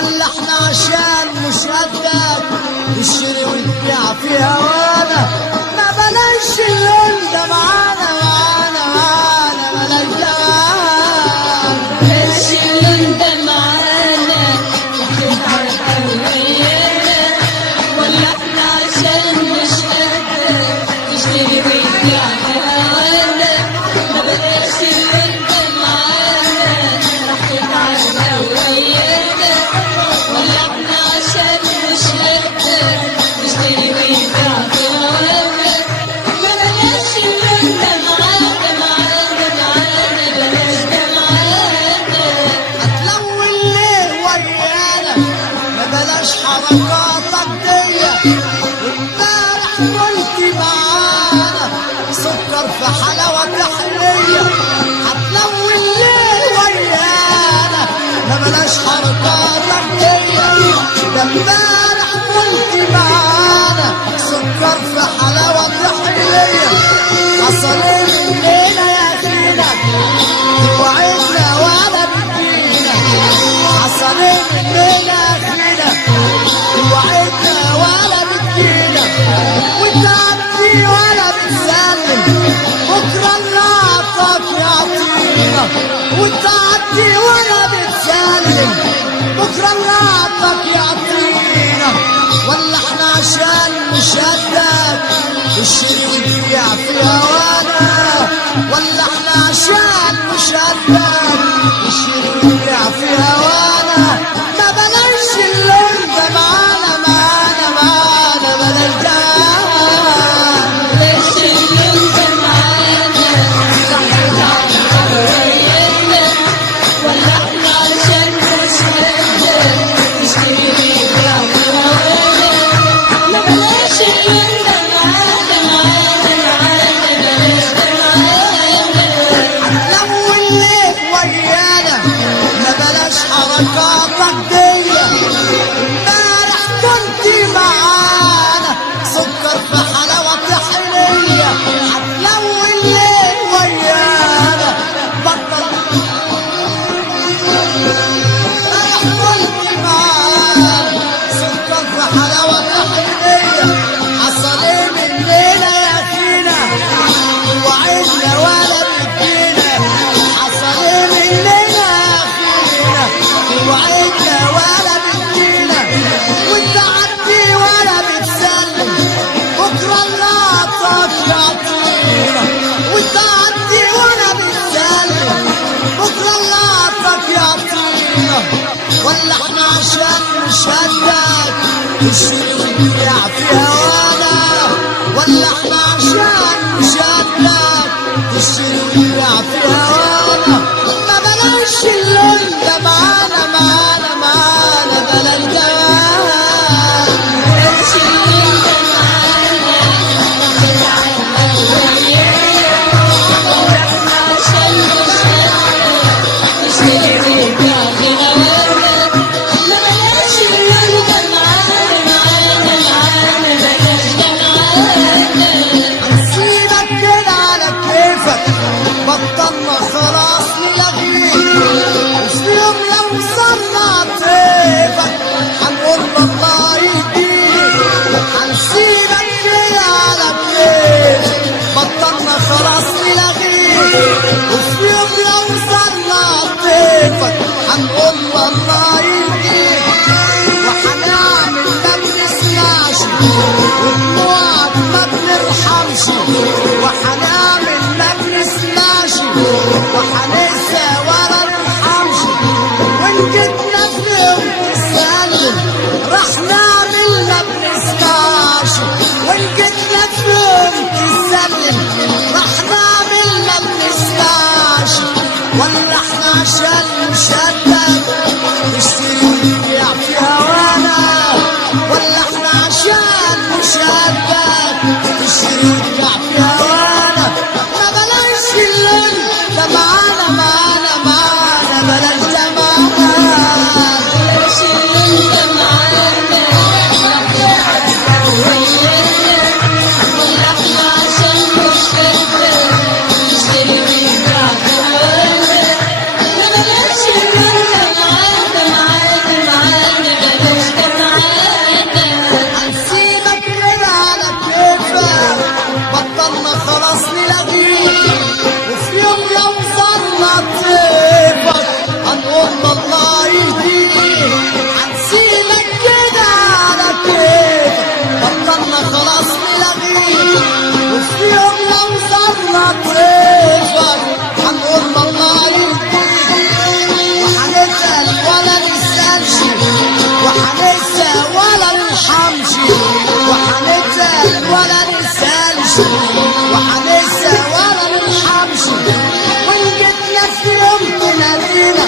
ولا احنا عشان مش قدك نشتري ونبيع في هوانا. ما بلاش اللون ده معانا بلاش ده بلاش اللون ده معانا وهتتعب ويانا. ولا احنا عشان مش قدك نشتري ونبيع في هوانا. ما بلاش اللون ده معانا وهتتعب ويانا. ولا احنا عشان مش قدك نشتري ونبيع في هوانا. ما بلاش اللون ده معانا بلاش ده معانا. هتلون ليه ويانا؟ ما بلاش حركاتك دي. وامبارح كنت معانا سكر في حلاوة تحلية. هتلون ليه ويانا؟ ما بلاش حركاتك دي. ده امبارح كنت معانا سكر في حلاوة تحلية. حصل ايه مننا يا سيدة؟ وعدنا ولا بدينا. حصل ايه مننا فينا؟ وعدنا ولا بدينا. وتعدي ولا بتسلم بكره اللي عطاك يعطينا. وتعدي ولا بتسلم بكره اللي عطاك يعطينا. ولا احنا عشان مش قدك نشتري ونبيع في هوانا. ولا احنا عشان مش قدك نشتري ونبيع في هوانا. ما بلاش اللون ده معانا بلاش ده. بلاش اللون ده معانا وهتتعب ويانا. ولا احنا عشان مش قدك نشتري ونبيع في هوانا. ما بلاش اللون ده معانا بلاش ده معانا. هتلون ليه ويانا؟ ما بلاش حركاتك دي. امبارح كنت معانا سكر في حلاوة تحلية. هتلون ليه ويانا؟ بطل امبارح كنت معانا سكر في حلاوة تحلية. حصل ايه مننا يا فينا؟ وعدنا ولا بدينا. حصل ايه مننا فينا؟ وعدنا ولا بدينا. وتعدي ولا بتسلم بكره اللي عطاك يعطينا. وتعدي ولا بتسلم بكره اللي عطاك يعطينا. ولا احنا عشان مش قدك نشتري ونبيع في هوانا. ولا احنا عشان مش قدك نشتري ونبيع في هوانا. ما بلاش اللون ده معانا بلاش ده. بلاش اللون ده معانا وهتتعب ويانا. ولا احنا عشان مش قدك نشتري ونبيع في هوانا. ما بلاش اللون ده معانا بلاش ده معانا. هنسيبك كده على كيفك بطلنا خلاص نلغيك. وفي يوم لو صرنا طيفك هنقول الله يهديك. هنسيبك كده على كيفك بطلنا خلاص نلغيك. وحننسى ولا نرحمش وان جيتنا في يوم تسلم راح نعمل ما بنسمعش وان جيتنا في يوم تسلم راح نعمل ما بنسمعش ولا احنا عشان مشدد نشتري ونبيع في هوانا ولا احنا عشان مشدد نشتري ونبيع في هوانا ما بلاش الليل ده معانا معانا معانا بلاش ده معانا بلاش اللي انت معانا ولا احنا عشان مش قادر نشتري ونبيع هوانا لا بلاش اللي انت معانا معانا معانا بلاش ده معانا هنسيبك كده على كيفك بطلنا خلاص نلاقيك وفي يوم لو صرنا طيبك هنقول الله يهديك هنسيبك كده على كيفك بطلنا خلاص نلاقيك وفي يوم لو صرنا طيبك هنقول الله يهديك وحنسأل ولا نسألش وحننسى ولا نرحمش وحنسأل ولا نسألش وحننسى ولا نرحمش وان جيتنا في يوم تنادينا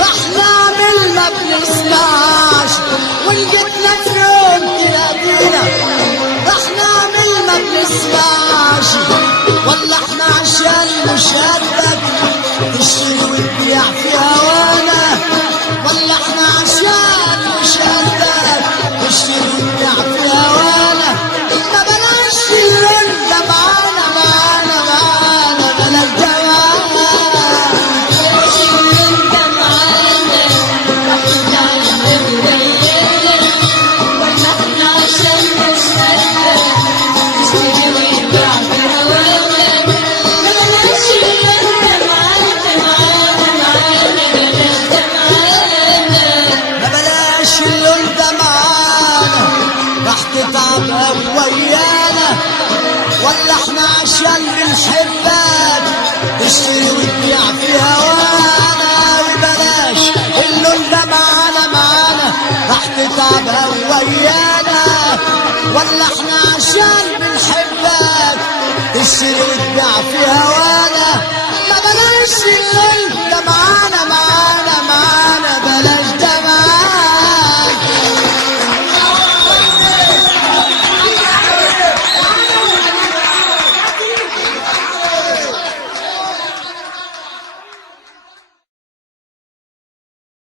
راح نعمل ما بنسمعش وان جيتنا في يوم تنادينا راح نعمل ما بنسمعش ولا احنا عشان مشدد تشتري وتبيع في هوانا ولا احنا عشان مشدد نشتري ونبيع في هوانا ما بلاش الليل ده معانا معانا معانا بلاش ده معانا بلاش اللي انت معانا راح نتعلم ويانا ولا احنا عشان مش قادر نشتري ونبيع في هوانا لا بلاش اللي انت معانا معانا معانا بلاش ده معانا ما بلاش الليل ده معانا راح تتعب ويانا ولا احنا عشان بنحبك نشتري ونبيع في هوانا وبلاش الليل ده معانا معانا راح تتعب ويانا ولا احنا عشان بنحبك تشتري وتبيع في هوانا